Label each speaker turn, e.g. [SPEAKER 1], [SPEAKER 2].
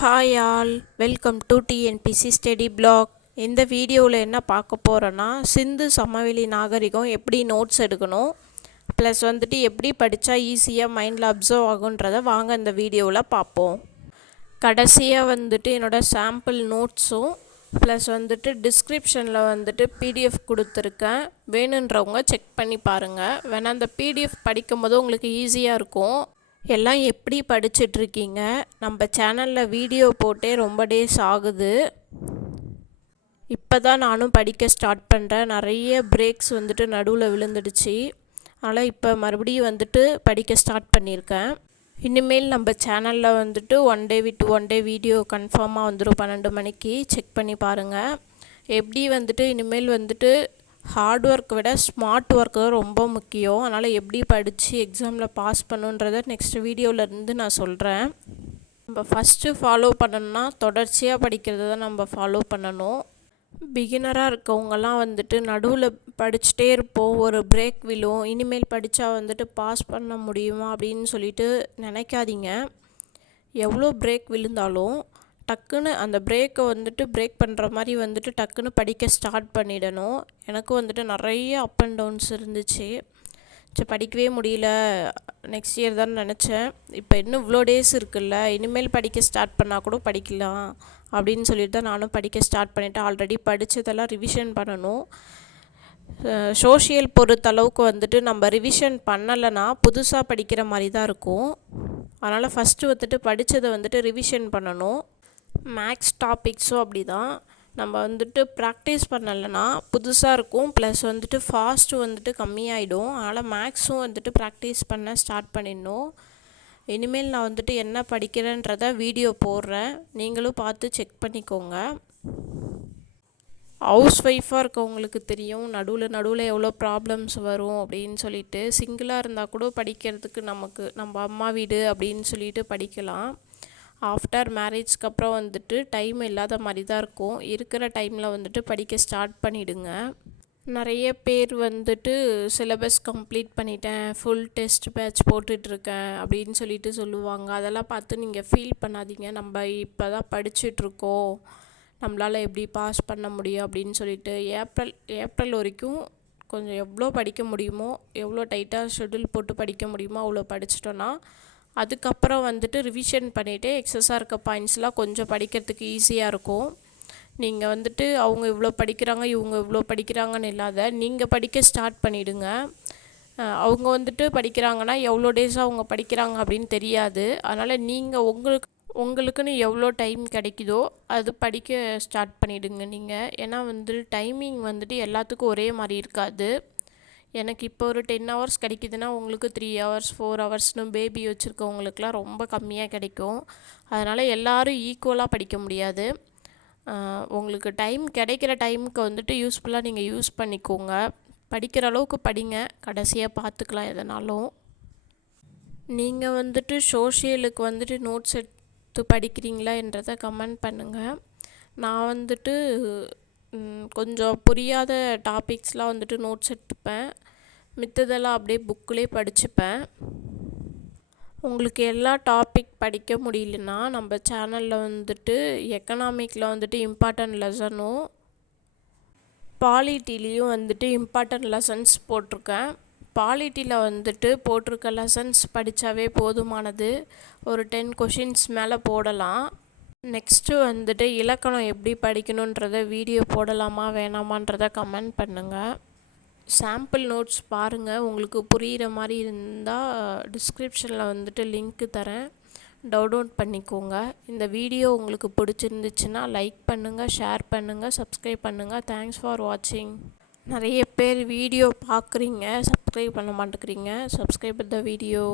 [SPEAKER 1] Hi all welcome to TNPSC study block இந்த வீடியோவில் என்ன பார்க்க போகிறோன்னா சிந்து சமவெளி நாகரிகம் எப்படி நோட்ஸ் எடுக்கணும் ப்ளஸ் வந்துட்டு எப்படி படித்தா ஈஸியாக மைண்டில் அப்சர்வ் ஆகுன்றதை வாங்க இந்த வீடியோவில் பார்ப்போம். கடைசியாக வந்துட்டு என்னோடய சாம்பிள் நோட்ஸும் ப்ளஸ் வந்துட்டு டிஸ்கிரிப்ஷனில் வந்துட்டு பிடிஎஃப் கொடுத்துருக்கேன். வேணுன்றவங்க செக் பண்ணி பாருங்கள் வேணால் அந்த பிடிஎஃப் படிக்கும்போது உங்களுக்கு ஈஸியாக இருக்கும். எல்லாம் எப்படி படிச்சிட்ருக்கீங்க? நம்ம சேனலில் வீடியோ போட்டே ரொம்ப டேஸ் ஆகுது. இப்போ தான் நானும் படிக்க ஸ்டார்ட் பண்ணுறேன் நிறைய பிரேக்ஸ் வந்துட்டு நடுவில் விழுந்துடுச்சு. அதனால் இப்போ மறுபடியும் வந்துட்டு படிக்க ஸ்டார்ட் பண்ணியிருக்கேன். இனிமேல் நம்ம சேனலில் வந்துட்டு ஒன் டே விட்டு ஒன் டே வீடியோ கன்ஃபார்மாக வந்துடும் பன்னெண்டு மணிக்கு செக் பண்ணி பாருங்கள் எப்படி வந்துட்டு இனிமேல் வந்துட்டு ஹார்ட் ஒர்க் விட ஸ்மார்ட் ஒர்க்கு தான் ரொம்ப முக்கியம். அதனால் எப்படி படித்து எக்ஸாமில் பாஸ் பண்ணுன்றதை நெக்ஸ்ட் வீடியோவிலேருந்து நான் சொல்கிறேன் நம்ம ஃபஸ்ட்டு ஃபாலோ பண்ணணும்னா தொடர்ச்சியாக படிக்கிறது தான் நம்ம ஃபாலோ பண்ணணும். பிகினராக இருக்கவங்கலாம் வந்துட்டு நடுவில் படிச்சுட்டே இருப்போம். ஒரு பிரேக் விழும். இனிமேல் படித்தா வந்துட்டு பாஸ் பண்ண முடியுமா அப்படின்னு சொல்லிட்டு நினைக்காதீங்க. எவ்வளோ பிரேக் விழுந்தாலும் டக்குன்னு அந்த பிரேக்கை வந்துட்டு பிரேக் பண்ணுற மாதிரி வந்துட்டு டக்குன்னு படிக்க ஸ்டார்ட் பண்ணிடணும். எனக்கும் வந்துட்டு நிறைய அப் அண்ட் டவுன்ஸ் இருந்துச்சு. சரி படிக்கவே முடியல. நெக்ஸ்ட் இயர் தான் நினச்சேன். இப்போ இன்னும் இவ்வளோ டேஸ் இருக்குல்ல இனிமேல் படிக்க ஸ்டார்ட் பண்ணால் கூட படிக்கலாம் அப்படின்னு சொல்லிட்டு தான் நானும் படிக்க ஸ்டார்ட் பண்ணிவிட்டேன் ஆல்ரெடி படித்ததெல்லாம் ரிவிஷன் பண்ணணும். சோஷியல் பொறுத்தளவுக்கு வந்துட்டு நம்ம ரிவிஷன் பண்ணலைன்னா புதுசாக படிக்கிற மாதிரி தான் இருக்கும். அதனால் ஃபஸ்ட்டு வந்துட்டு படித்ததை வந்துட்டு ரிவிஷன் பண்ணணும். மேக்ஸ் டாபிக்ஸும் அப்படி தான் நம்ம வந்துட்டு ப்ராக்டிஸ் பண்ணலைன்னா புதுசாக இருக்கும். ப்ளஸ் வந்துட்டு ஃபாஸ்ட்டு வந்துட்டு கம்மியாயிடும். அதனால் மேக்ஸும் வந்துட்டு ப்ராக்டிஸ் பண்ண ஸ்டார்ட் பண்ணிடணும். இனிமேல் நான் வந்துட்டு என்ன படிக்கிறேன்றத வீடியோ போடுறேன். நீங்களும் பார்த்து செக் பண்ணிக்கோங்க. ஹவுஸ் ஒய்ஃபாக இருக்கவங்களுக்கு தெரியும். நடுவில் நடுவில் எவ்வளோ ப்ராப்ளம்ஸ் வரும் அப்படின்னு சொல்லிட்டு சிங்கிளாக இருந்தால் கூட படிக்கிறதுக்கு நமக்கு நம்ம அம்மா வீடு அப்படின்னு சொல்லிட்டு படிக்கலாம். ஆஃப்டர் மேரேஜ்க்கு அப்புறம் வந்துட்டு டைம் இல்லாத மாதிரி தான் இருக்கும். இருக்கிற டைமில் வந்துட்டு படிக்க ஸ்டார்ட் பண்ணிவிடுங்க நிறைய பேர் வந்துட்டு சிலபஸ் கம்ப்ளீட் பண்ணிட்டேன் ஃபுல் டெஸ்ட் பேட்ச் போட்டுட்ருக்கேன் அப்படின்னு சொல்லிட்டு சொல்லுவாங்க. அதெல்லாம் பார்த்து நீங்கள் ஃபீல் பண்ணாதீங்க. நம்ம இப்போ தான் படிச்சுட்ருக்கோம். நம்மளால் எப்படி பாஸ் பண்ண முடியும் அப்படின்னு சொல்லிட்டு ஏப்ரல் ஏப்ரல் வரைக்கும் கொஞ்சம் எவ்வளோ படிக்க முடியுமோ எவ்வளோ டைட்டாக ஷெட்யூல் போட்டு படிக்க முடியுமோ அவ்வளோ படிச்சிட்டோன்னா அதுக்கப்புறம் வந்துட்டு ரிவிஷன் பண்ணிவிட்டு எக்ஸஸாக இருக்க பாயிண்ட்ஸ்லாம் கொஞ்சம் படிக்கிறதுக்கு ஈஸியாக இருக்கும். நீங்கள் வந்துட்டு அவங்க இவ்வளோ படிக்கிறாங்க இவங்க இவ்வளோ படிக்கிறாங்கன்னு இல்லாத நீங்கள் படிக்க ஸ்டார்ட் பண்ணிவிடுங்க அவங்க வந்துட்டு படிக்கிறாங்கன்னா எவ்வளோ டேஸ் அவங்க படிக்கிறாங்க அப்படின்னு தெரியாது. அதனால் நீங்கள் உங்களுக்கு உங்களுக்குன்னு எவ்வளோ டைம் கிடைக்குதோ அது படிக்க ஸ்டார்ட் பண்ணிவிடுங்க நீங்கள் ஏன்னா வந்து டைமிங் வந்துட்டு எல்லாத்துக்கும் ஒரே மாதிரி இருக்காது. எனக்கு இப்போ ஒரு டென் ஹவர்ஸ் கிடைக்குதுன்னா உங்களுக்கு த்ரீ ஹவர்ஸ் ஃபோர் ஹவர்ஸ்னு பேபி வச்சுருக்கவங்களுக்குலாம் ரொம்ப கம்மியாக கிடைக்கும். அதனால் எல்லோரும் ஈக்குவலாக படிக்க முடியாது. உங்களுக்கு டைம் கிடைக்கிற டைமுக்கு வந்துட்டு யூஸ்ஃபுல்லாக நீங்கள் யூஸ் பண்ணிக்கோங்க. படிக்கிற அளவுக்கு படிங்க. கடைசியாக பார்த்துக்கலாம் எதனாலும். நீங்கள் வந்துட்டு சோஷியலுக்கு வந்துட்டு நோட்ஸ் எடுத்து படிக்கிறீங்களா என்றதை கமெண்ட் பண்ணுங்கள் நான் வந்துட்டு கொஞ்சம் புரியாத டாபிக்ஸ்லாம் வந்துட்டு நோட்ஸ் எடுத்துப்பேன். மித்ததெல்லாம் அப்படியே புக்கிலே படிச்சுப்பேன். உங்களுக்கு எல்லா டாபிக் படிக்க முடியலன்னா நம்ம சேனலில் வந்துட்டு எக்கனாமிக்கில் வந்துட்டு இம்பார்ட்டன்ட் லெசனும் பாலிட்டிலையும் வந்துட்டு இம்பார்ட்டன்ட் லெசன்ஸ் போட்டிருக்கேன். பாலிட்டியில் வந்துட்டு போட்டிருக்க லெசன்ஸ் படித்தாவே போதுமானது. ஒரு டென் கொஷின்ஸ் மேலே போடலாம். நெக்ஸ்ட்டு வந்துட்டு இலக்கணம் எப்படி படிக்கணுன்றத வீடியோ போடலாமா வேணாமான்றத கமெண்ட் பண்ணுங்கள் சாம்பிள் நோட்ஸ் பாருங்கள் உங்களுக்கு புரிகிற மாதிரி இருந்தால் டிஸ்கிரிப்ஷனில் வந்துட்டு லிங்க்கு தரேன். டவுன்லோட் பண்ணிக்கோங்க. இந்த வீடியோ உங்களுக்கு பிடிச்சிருந்துச்சுன்னா லைக் பண்ணுங்கள் ஷேர் பண்ணுங்கள் சப்ஸ்கிரைப் பண்ணுங்கள் தேங்க்ஸ் ஃபார் வாட்சிங் நிறைய பேர் வீடியோ பார்க்குறீங்க சப்ஸ்கிரைப் பண்ண மாட்டேங்கிறீங்க. Subscribe the video.